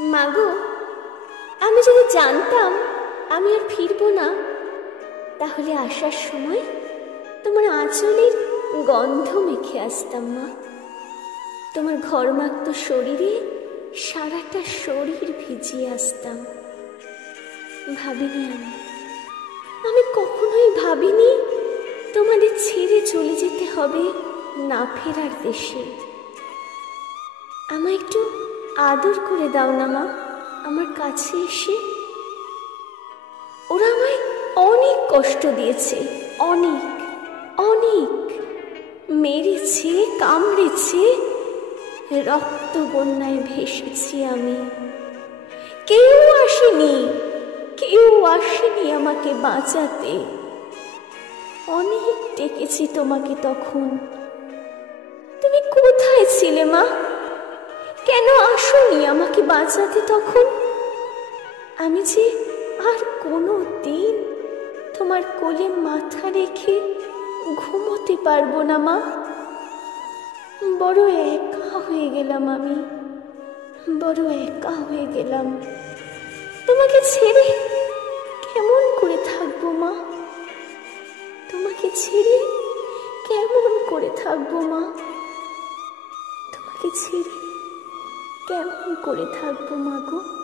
মাগো, আমি যদি জানতাম আমি আর ফিরবো না, তাহলে আসার সময় তোমার আঁচলের গন্ধ মেখে আসতাম মা। তোমার ঘরমাক্ত শরীরে সারাটা শরীর ভিজিয়ে আসতাম। ভাবিনি আমি কখনোই ভাবিনি তোমাদের ছেড়ে চলে যেতে হবে না ফেরার দেশে। আমায় একটু আদর করে দাও না মা, আমার কাছে এসে। ওরা আমায় অনেক কষ্ট দিয়েছে, অনেক অনেক মেরেছে, কামড়েছে, রক্ত বন্যায় ভেসেছি আমি। কেউ আসেনি, কেউ আসেনি আমাকে বাঁচাতে। অনেক ডেকেছি তোমাকে তখন, তুমি কোথায় ছিলে মা? কেন আসোনি আমাকে বাঁচাতে তখন? আমি যে আর কোনো দিন তোমার কোলে মাথা রেখে ঘুমোতে পারবো না মা। বড় একা হয়ে গেলাম আমি, বড় একা হয়ে গেলাম। তোমাকে ছেড়ে কেমন করে থাকবো মা? তোমাকে ছেড়ে কেমন করে থাকবো মা? তোমাকে ছেড়ে কেমন করে থাকবো মা গো?